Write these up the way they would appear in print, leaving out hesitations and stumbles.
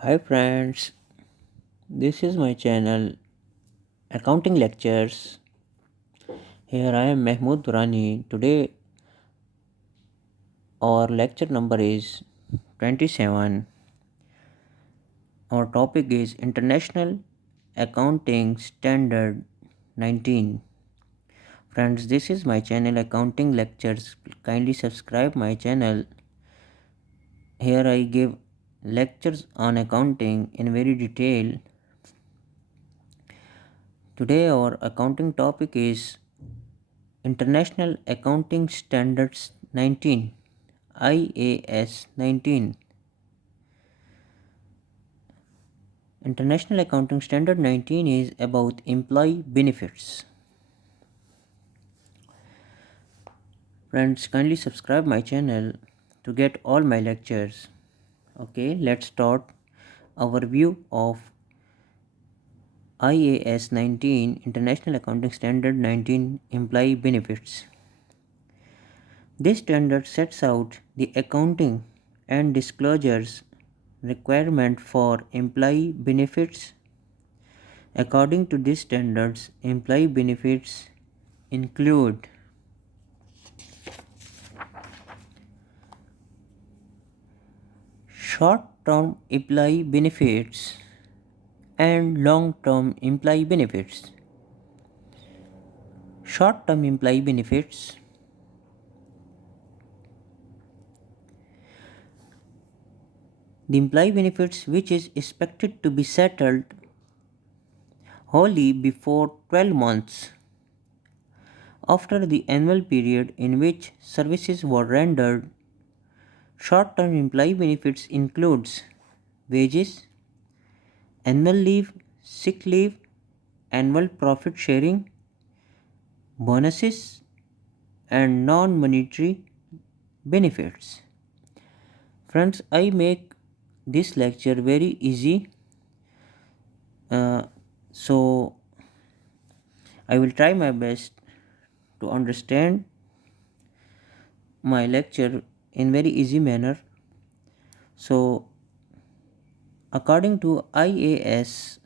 Hi friends, this is my channel Accounting Lectures. Here I am Mahmood Durani. Today our lecture number is 27. Our topic is International Accounting Standard 19. Friends, this is my channel Accounting Lectures. Kindly subscribe my channel. Here I give lectures on accounting in very detail. Today our accounting topic is International Accounting Standards 19, IAS 19. International Accounting Standard 19 is about employee benefits. Friends, kindly subscribe my channel to get all my lectures. Okay, let's start our view of IAS 19, International Accounting Standard 19, Employee Benefits. This standard sets out the accounting and disclosures requirement for employee benefits. According to these standards, employee benefits include short-term employee benefits and long-term employee benefits. Short-term employee benefits the employee benefits which is expected to be settled wholly before 12 months after the annual period in which services were rendered. Short-term employee benefits includes wages, annual leave, sick leave, annual profit sharing, bonuses, and non-monetary benefits. Friends, I make this lecture very easy, so I will try my best to understand my lecture in very easy manner. So according to IAS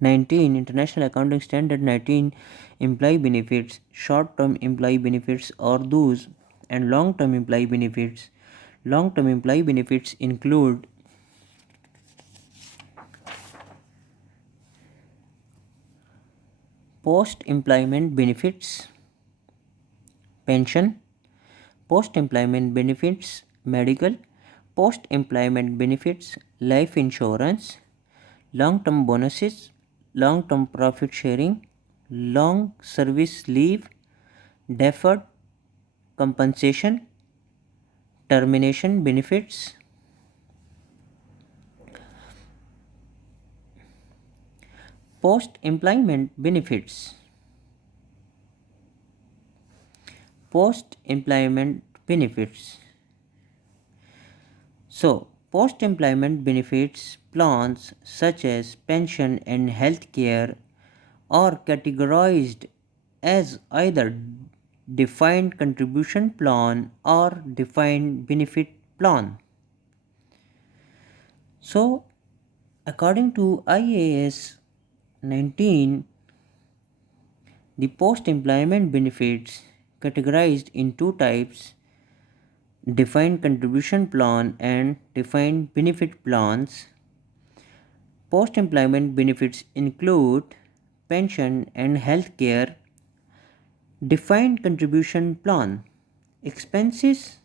19, International Accounting Standard 19, employee benefits, short-term employee benefits are those, and long-term employee benefits. Long-term employee benefits include post-employment benefits, pension, post-employment benefits, medical, post-employment benefits, life insurance, long-term bonuses, long-term profit sharing, long service leave, deferred compensation, termination benefits, post-employment benefits. Post-employment benefits. So, post-employment benefits plans such as pension and health care are categorized as either defined contribution plan or defined benefit plan. So, according to IAS 19, the post-employment benefits categorized in two types: defined contribution plan and defined benefit plans. Post-employment benefits include pension and health care. Defined contribution plan. Expenses.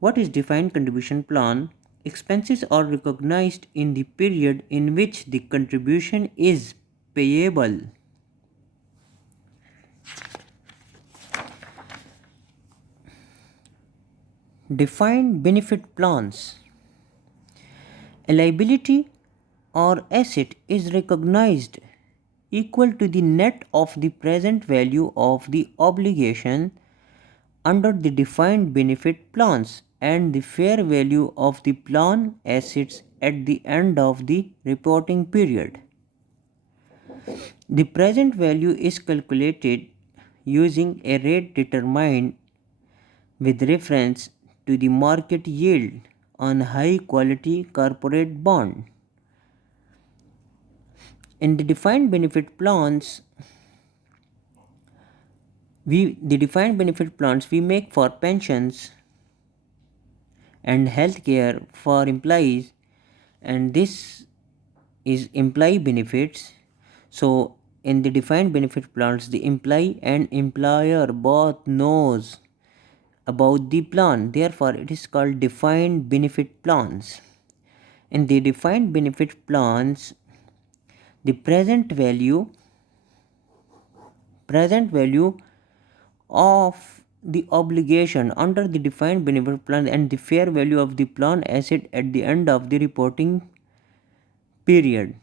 What is defined contribution plan? Expenses are recognized in the period in which the contribution is payable. Defined benefit plans. A liability or asset is recognized equal to the net of the present value of the obligation under the defined benefit plans and the fair value of the plan assets at the end of the reporting period. The present value is calculated using a rate determined with reference to the market yield on high quality corporate bond. In the defined benefit plans, we make for pensions and healthcare for employees, and this is employee benefits. So in the defined benefit plans, the employee and employer both knows about the plan, therefore it is called defined benefit plans. In the defined benefit plans, the present value of the obligation under the defined benefit plan and the fair value of the plan asset at the end of the reporting period.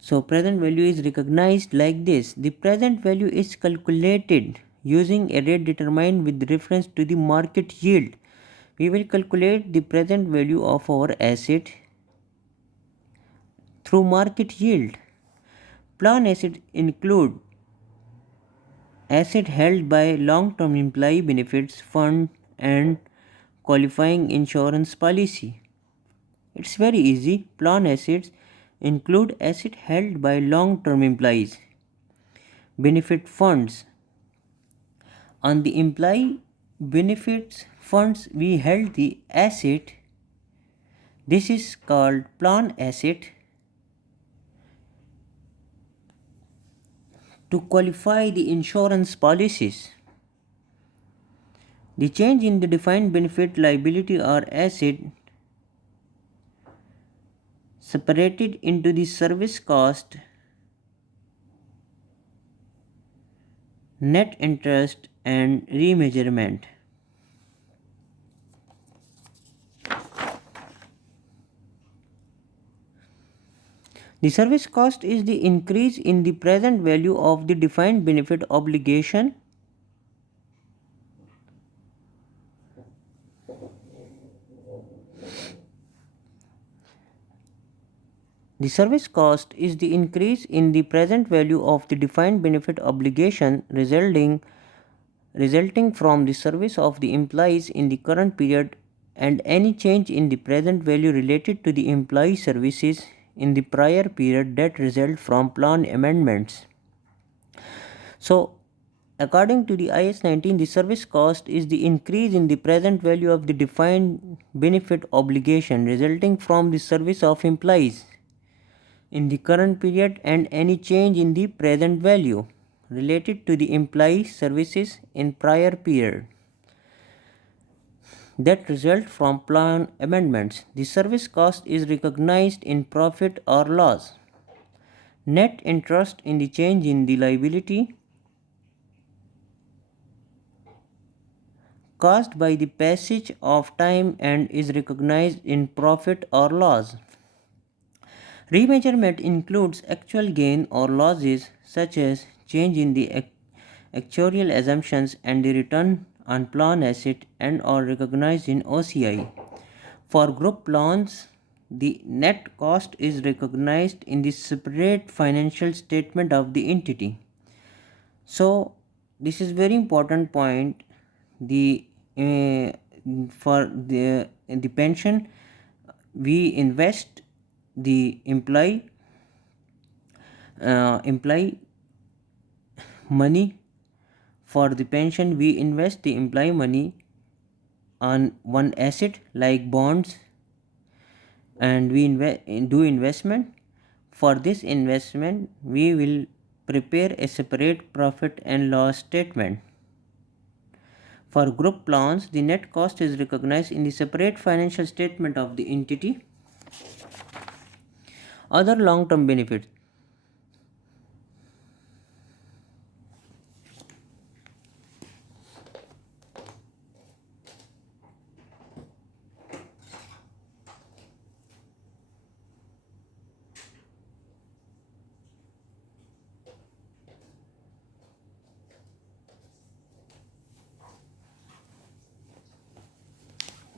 So present value is recognized like this. The present value is calculated using a rate determined with reference to the market yield. We will calculate the present value of our asset through market yield. Plan assets include asset held by long-term employee benefits fund and qualifying insurance policy. It's very easy. Plan assets include asset held by long-term employees benefit funds. On the employee benefits funds, we held the asset. This is called plan asset. To qualify the insurance policies, the change in the defined benefit liability or asset separated into the service cost, net interest and remeasurement. The service cost is the increase in the present value of the defined benefit obligation The service cost is the increase in the present value of the defined benefit obligation resulting from the service of the employees in the current period and any change in the present value related to the employee services in the prior period that result from plan amendments. So, according to the IAS 19, the service cost is the increase in the present value of the defined benefit obligation resulting from the service of employees in the current period and any change in the present value related to the employee services in prior period that result from plan amendments. The service cost is recognized in profit or loss. Net interest in the change in the liability caused by the passage of time and is recognized in profit or loss. Remeasurement includes actual gain or losses such as change in the actuarial assumptions and the return on plan asset and are recognized in OCI. For group plans, the net cost is recognized in the separate financial statement of the entity. So this is very important point. The for the pension, we invest the employee money. For the pension, we invest the employee money on one asset like bonds, and we do investment. For this investment, we will prepare a separate profit and loss statement. For group plans, the net cost is recognized in the separate financial statement of the entity. Other long-term benefits.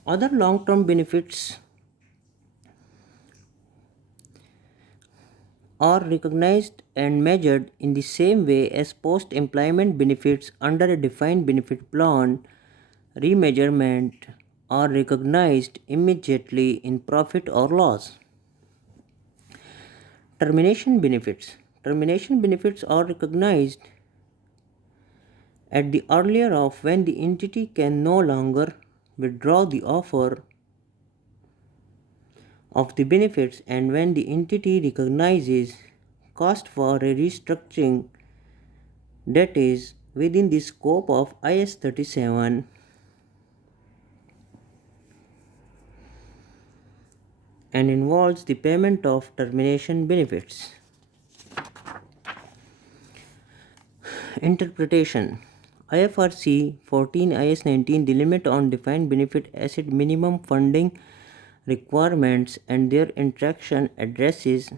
Other long-term benefits are recognized and measured in the same way as post-employment benefits under a defined benefit plan. remeasurement are recognized immediately in profit or loss. Termination benefits. Termination benefits are recognized at the earlier of when the entity can no longer withdraw the offer of the benefits and when the entity recognizes cost for a restructuring that is within the scope of IAS 37 and involves the payment of termination benefits. Interpretation. IFRC 14 IAS 19, the limit on defined benefit asset minimum funding requirements and their interaction addresses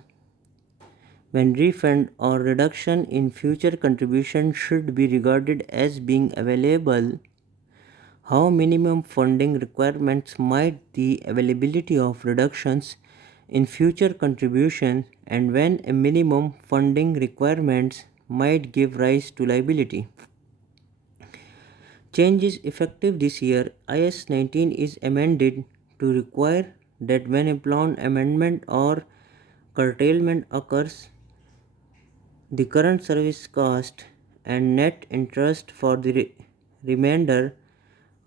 when refund or reduction in future contribution should be regarded as being available, how minimum funding requirements might the availability of reductions in future contribution and when a minimum funding requirements might give rise to liability. Changes effective this year. IAS 19 is amended to require that when a plan amendment or curtailment occurs, the current service cost and net interest for the remainder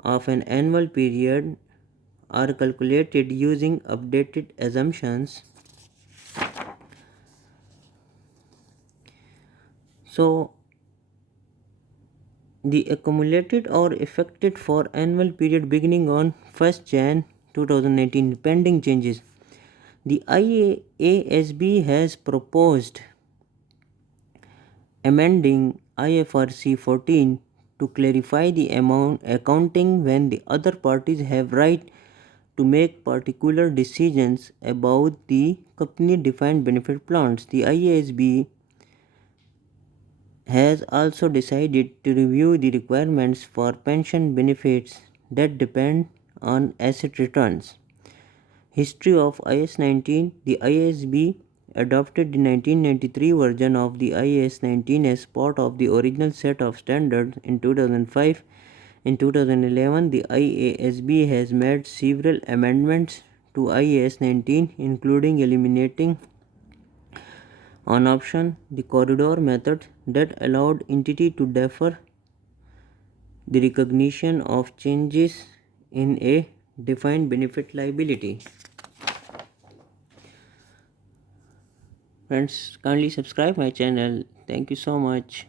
of an annual period are calculated using updated assumptions. So, the accumulated or effected for annual period beginning on 1st Jan 2019 pending changes. The IASB has proposed amending IFRC 14 to clarify the amount accounting when the other parties have right to make particular decisions about the company defined benefit plans. The IASB has also decided to review the requirements for pension benefits that depend on asset returns. History of IAS 19. The IASB adopted the 1993 version of the IAS 19 as part of the original set of standards in 2005. In 2011, the IASB has made several amendments to IAS 19, including eliminating an option, the corridor method, that allowed entity to defer the recognition of changes in a defined benefit liability. Friends, kindly subscribe my channel. Thank you so much.